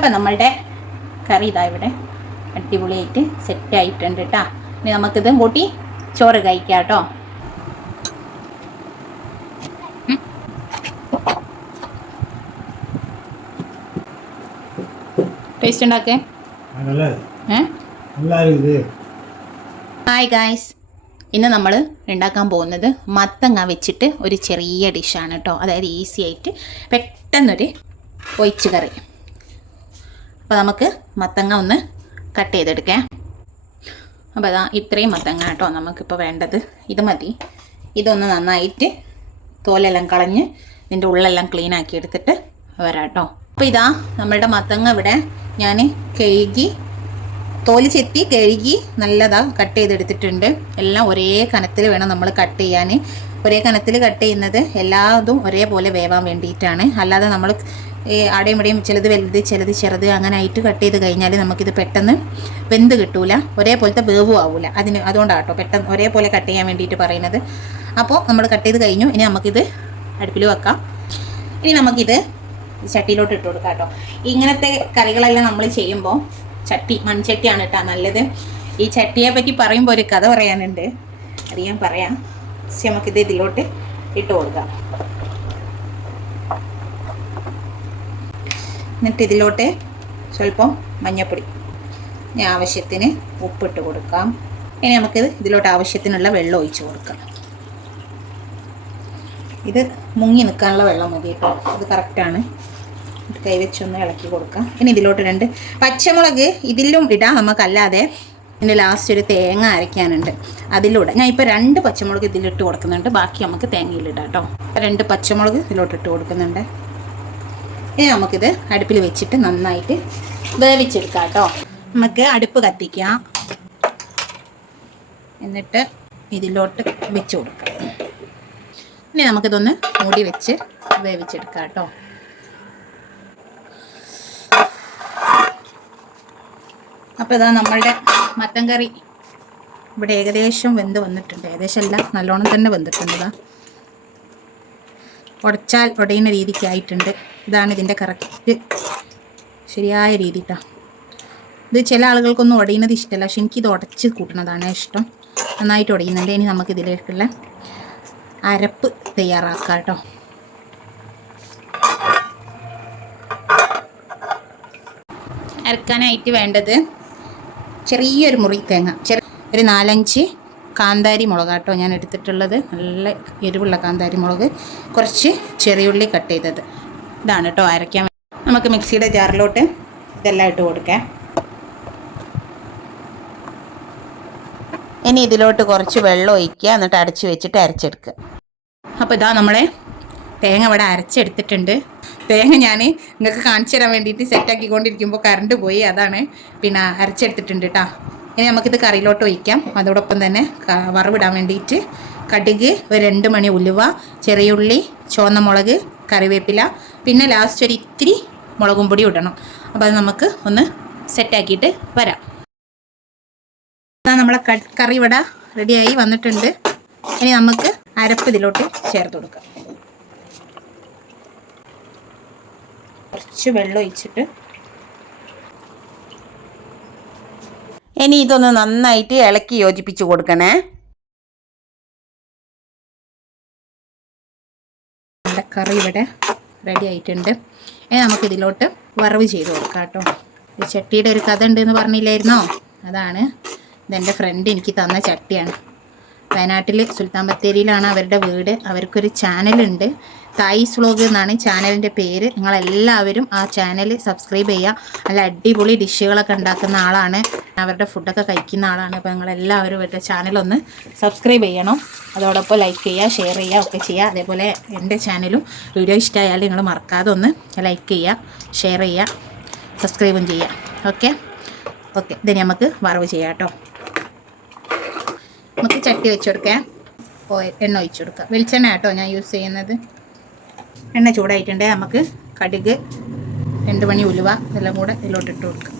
അപ്പം നമ്മളുടെ കറി ഇതാ ഇവിടെ അടിപൊളിയായിട്ട് സെറ്റായിട്ടുണ്ട് കേട്ടോ. ഇനി നമുക്കിത് കൂട്ടി ചോറ് കഴിക്കാം കേട്ടോ. ടേസ്റ്റ് ഉണ്ടാക്കേ. ഹായ് ഗായ്സ്, ഇന്ന് നമ്മൾ ഉണ്ടാക്കാൻ പോകുന്നത് മത്തങ്ങ വെച്ചിട്ട് ഒരു ചെറിയ ഡിഷാണ് കേട്ടോ. അതായത് ഈസി ആയിട്ട് പെട്ടെന്നൊരു ഒഴിച്ച് കറി. അപ്പോൾ നമുക്ക് മത്തങ്ങ ഒന്ന് കട്ട് ചെയ്തെടുക്കാം. അപ്പോൾ അതാ ഇത്രയും മത്തങ്ങ കേട്ടോ നമുക്കിപ്പോൾ വേണ്ടത്. ഇത് മതി. ഇതൊന്ന് നന്നായിട്ട് തോലെല്ലാം കളഞ്ഞ് ഇതിൻ്റെ ഉള്ളെല്ലാം ക്ലീൻ ആക്കി എടുത്തിട്ട് വരാം കേട്ടോ. അപ്പോൾ ഇതാ നമ്മളുടെ മത്തങ്ങ ഇവിടെ ഞാൻ കഴുകി തോല് ചെത്തി കഴുകി നല്ലതാ കട്ട് ചെയ്തെടുത്തിട്ടുണ്ട്. എല്ലാം ഒരേ കനത്തിൽ വേണം നമ്മൾ കട്ട് ചെയ്യാൻ. ഒരേ കനത്തിൽ കട്ട് ചെയ്യുന്നത് എല്ലാതും ഒരേപോലെ വേവാൻ വേണ്ടിയിട്ടാണ്. അല്ലാതെ നമ്മൾ അടയും ഇടയും ചിലത് വലുത് ചിലത് ചെറുത് അങ്ങനെ ആയിട്ട് കട്ട് ചെയ്ത് കഴിഞ്ഞാൽ നമുക്കിത് പെട്ടെന്ന് വെന്ത് കിട്ടൂല, ഒരേപോലത്തെ വേവും ആവില്ല. അതുകൊണ്ടാട്ടോ പെട്ടെന്ന് ഒരേപോലെ കട്ട് ചെയ്യാൻ വേണ്ടിയിട്ട് പറയുന്നത്. അപ്പോൾ നമ്മൾ കട്ട് ചെയ്ത് കഴിഞ്ഞു. ഇനി നമുക്കിത് അടുപ്പിൽ വെക്കാം. ഇനി നമുക്കിത് ചട്ടിയിലോട്ട് ഇട്ട് കൊടുക്കാം കേട്ടോ. ഇങ്ങനത്തെ കറികളെല്ലാം നമ്മൾ ചെയ്യുമ്പോൾ മൺചട്ടിയാണ് കേട്ടോ നല്ലത്. ഈ ചട്ടിയെ പറ്റി പറയുമ്പോൾ ഒരു കഥ പറയാനുണ്ട്, അത് ഞാൻ പറയാം. പക്ഷെ നമുക്കിത് ഇതിലോട്ട് ഇട്ട് കൊടുക്കാം. എന്നിട്ട് ഇതിലോട്ട് സ്വല്പം മഞ്ഞൾപ്പൊടി, ഇനി ആവശ്യത്തിന് ഉപ്പിട്ട് കൊടുക്കാം. ഇനി നമുക്ക് ഇതിലോട്ട് ആവശ്യത്തിനുള്ള വെള്ളം ഒഴിച്ച് കൊടുക്കാം. ഇത് മുങ്ങി നിൽക്കാനുള്ള വെള്ളം മതി കേട്ടോ, ഇത് കറക്റ്റാണ്. കൈവച്ചൊന്ന് ഇളക്കി കൊടുക്കാം. ഇനി ഇതിലോട്ട് 2 പച്ചമുളക് ഇതിലും ഇടാം നമുക്കല്ലാതെ. ഇതിൻ്റെ ലാസ്റ്റ് ഒരു തേങ്ങ അരയ്ക്കാനുണ്ട്, അതിലൂടെ ഞാൻ ഇപ്പോൾ 2 പച്ചമുളക് ഇതിലിട്ട് കൊടുക്കുന്നുണ്ട്. ബാക്കി നമുക്ക് തേങ്ങയിലിടാം കേട്ടോ. 2 പച്ചമുളക് ഇതിലോട്ട് ഇട്ട് കൊടുക്കുന്നുണ്ട്. ഇനി നമുക്കിത് അടുപ്പിൽ വെച്ചിട്ട് നന്നായിട്ട് വേവിച്ചെടുക്കാം കേട്ടോ. നമുക്ക് അടുപ്പ് കത്തിക്കാം, എന്നിട്ട് ഇതിലോട്ട് വെച്ച് കൊടുക്കാം. ഇനി നമുക്കിതൊന്ന് മൂടി വെച്ച് വേവിച്ചെടുക്കാം കേട്ടോ. അപ്പോൾ ഇതാ നമ്മളുടെ മത്തൻ കറി ഇവിടെ ഏകദേശം വെന്ത് വന്നിട്ടുണ്ട്. ഏകദേശം അല്ല, നല്ലോണം തന്നെ വെന്തിട്ടുണ്ട്. ഇതാ ഉടച്ചാൽ ഉടയുന്ന രീതിക്കായിട്ടുണ്ട്. ഇതാണ് ഇതിൻ്റെ കറക്റ്റ് ശരിയായ രീതി കേട്ടോ. ഇത് ചില ആളുകൾക്കൊന്നും ഉടയുന്നത് ഇഷ്ടമല്ല, പക്ഷെ എനിക്കിത് ഉടച്ച് കൂട്ടുന്നതാണ് ഇഷ്ടം. നന്നായിട്ട് ഉടയുന്നുണ്ട്. ഇനി നമുക്കിതിലേക്കുള്ള അരപ്പ് തയ്യാറാക്കാം കേട്ടോ. അരക്കാനായിട്ട് വേണ്ടത് ചെറിയൊരു മുറി തേങ്ങ, ഒരു 4-5 കാന്താരി മുളക് കേട്ടോ ഞാൻ എടുത്തിട്ടുള്ളത്. നല്ല എരിവുള്ള കാന്താരി മുളക്, കുറച്ച് ചെറിയുള്ളി കട്ട് ചെയ്തത്. ഇതാണ് കേട്ടോ അരയ്ക്കാൻ. നമുക്ക് മിക്സിയുടെ ജാറിലോട്ട് ഇതെല്ലാം ഇട്ട് കൊടുക്കാം. ഇനി ഇതിലോട്ട് കുറച്ച് വെള്ളം ഒഴിക്കുക, എന്നിട്ട് അടച്ച് വെച്ചിട്ട് അരച്ചെടുക്കുക. അപ്പോൾ ഇതാ നമ്മളെ തേങ്ങ ഇവിടെ അരച്ചെടുത്തിട്ടുണ്ട്. തേങ്ങ ഞാൻ നിങ്ങൾക്ക് കാണിച്ചു തരാൻ വേണ്ടിയിട്ട് സെറ്റാക്കിക്കൊണ്ടിരിക്കുമ്പോൾ കറണ്ട് പോയി, അതാണ് പിന്നെ അരച്ചെടുത്തിട്ടുണ്ട് കേട്ടോ. ഇനി നമുക്കിത് കറിയിലോട്ട് ഒഴിക്കാം. അതോടൊപ്പം തന്നെ വറവിടാൻ വേണ്ടിയിട്ട് കടുക്, ഒരു 2 മണി ഉലുവ, ചെറിയുള്ളി, ചുവന്ന മുളക്, കറിവേപ്പില, പിന്നെ ലാസ്റ്റ് ഒരു ഇത്തിരി മുളകും പൊടി ഇടണം. അപ്പോൾ അത് നമുക്ക് ഒന്ന് സെറ്റാക്കിയിട്ട് വരാം. നമ്മളെ കറി ഇവിടെ റെഡിയായി വന്നിട്ടുണ്ട്. ഇനി നമുക്ക് അരപ്പ് ഇതിലോട്ട് ചേർത്ത് കൊടുക്കാം. കുറച്ച് വെള്ളം ഒഴിച്ചിട്ട് ഇനി ഇതൊന്ന് നന്നായിട്ട് ഇളക്കി യോജിപ്പിച്ച് കൊടുക്കണേ. നമ്മുടെ കറി ഇവിടെ റെഡി ആയിട്ടുണ്ട്. ഇനി നമുക്കിതിലോട്ട് വറവ് ചെയ്ത് കൊടുക്കാം കേട്ടോ. ഈ ചട്ടിയുടെ ഒരു കഥ ഉണ്ടെന്ന് പറഞ്ഞില്ലായിരുന്നോ? അതാണ്, ഇതെൻ്റെ ഫ്രണ്ട് എനിക്ക് തന്ന ചട്ടിയാണ്. വയനാട്ടിൽ സുൽത്താൻ ബത്തേരിയിലാണ് അവരുടെ വീട്. അവർക്കൊരു ചാനലുണ്ട്, തായിസ് വ്ളോഗ് എന്നാണ് ചാനലിൻ്റെ പേര്. നിങ്ങളെല്ലാവരും ആ ചാനൽ സബ്സ്ക്രൈബ് ചെയ്യുക. നല്ല അടിപൊളി ഡിഷുകളൊക്കെ ഉണ്ടാക്കുന്ന ആളാണ്, അവരുടെ ഫുഡൊക്കെ കഴിക്കുന്ന ആളാണ്. അപ്പോൾ നിങ്ങളെല്ലാവരും ഇവരുടെ ചാനലൊന്ന് സബ്സ്ക്രൈബ് ചെയ്യണം. അതോടൊപ്പം ലൈക്ക് ചെയ്യുക, ഷെയർ ചെയ്യുക ഒക്കെ ചെയ്യുക. അതേപോലെ എൻ്റെ ചാനലും വീഡിയോ ഇഷ്ടമായാൽ നിങ്ങൾ മറക്കാതെ ഒന്ന് ലൈക്ക് ചെയ്യുക, ഷെയർ ചെയ്യുക, സബ്സ്ക്രൈബും ചെയ്യുക. ഓക്കെ ഇതിന് നമുക്ക് വറവ് ചെയ്യാം കേട്ടോ. നമുക്ക് ചട്ടി വെച്ച് കൊടുക്കാം, എണ്ണ ഒഴിച്ച് കൊടുക്കാം. വെളിച്ചെണ്ണ കേട്ടോ ഞാൻ യൂസ് ചെയ്യുന്നത്. എണ്ണ ചൂടായിട്ടുണ്ട്. നമുക്ക് കടുക്, 2 മണി ഉലുവ ഇതെല്ലാം കൂടെ ഇതിലോട്ട് ഇട്ട് കൊടുക്കാം.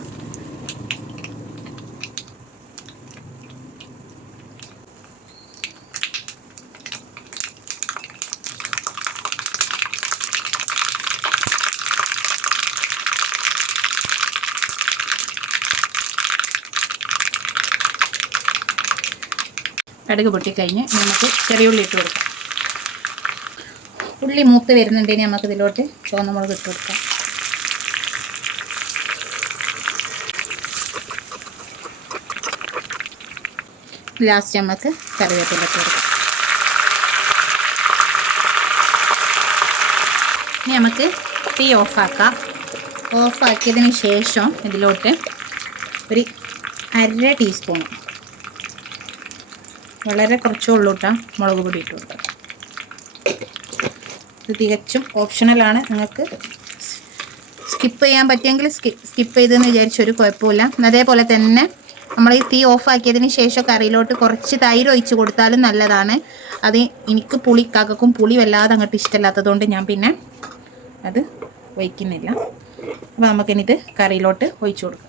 കടുക് പൊട്ടിക്കഴിഞ്ഞ് നമുക്ക് ചെറിയ ഉള്ളി ഇട്ട് കൊടുക്കാം. ഉള്ളി മൂത്ത് വരുന്നുണ്ടെങ്കിൽ നമുക്ക് ഇതിലോട്ട് ചുവന്ന മുളക് ഇട്ട് കൊടുക്കാം. ലാസ്റ്റ് നമുക്ക് കറിവേപ്പില ഇട്ട് കൊടുക്കാം. ഇനി നമുക്ക് തീ ഓഫാക്കാം. ഓഫാക്കിയതിന് ശേഷം ഇതിലോട്ട് ഒരു 1/2 ടീസ്പൂൺ, വളരെ കുറച്ചേ ഉള്ളൂ കേട്ടോ, മുളക് പൊടി ഇട്ട് കൊടുക്കാം. ഇത് തികച്ചും ഓപ്ഷണലാണ്. നിങ്ങൾക്ക് സ്കിപ്പ് ചെയ്യാൻ പറ്റിയെങ്കിൽ സ്കിപ്പ് ചെയ്തെന്ന് വിചാരിച്ചൊരു കുഴപ്പമില്ല. അതേപോലെ തന്നെ നമ്മൾ ഈ തീ ഓഫാക്കിയതിന് ശേഷം കറിയിലോട്ട് കുറച്ച് തൈര് ഒഴിച്ച് കൊടുത്താലും നല്ലതാണ്. അത് എനിക്ക് കാക്കക്കും പുളി വല്ലാതെ അങ്ങോട്ട് ഇഷ്ടമില്ലാത്തതുകൊണ്ട് ഞാൻ പിന്നെ അത് ഒഴിക്കുന്നില്ല. അപ്പോൾ നമുക്കിനിത് കറിയിലോട്ട് ഒഴിച്ചു കൊടുക്കാം.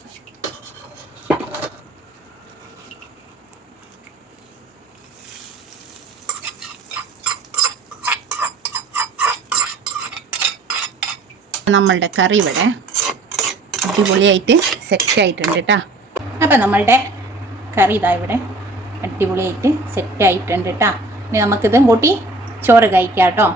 നമ്മളുടെ കറി ഇവിടെ അടിപൊളിയായിട്ട് സെറ്റായിട്ടുണ്ട് കേട്ടോ. അപ്പോൾ നമ്മളുടെ കറി ഇതാ ഇവിടെ അടിപൊളിയായിട്ട് സെറ്റായിട്ടുണ്ട് കേട്ടോ. ഇനി നമുക്കിത് കൂട്ടി ചോറ് കഴിക്കാം കേട്ടോ.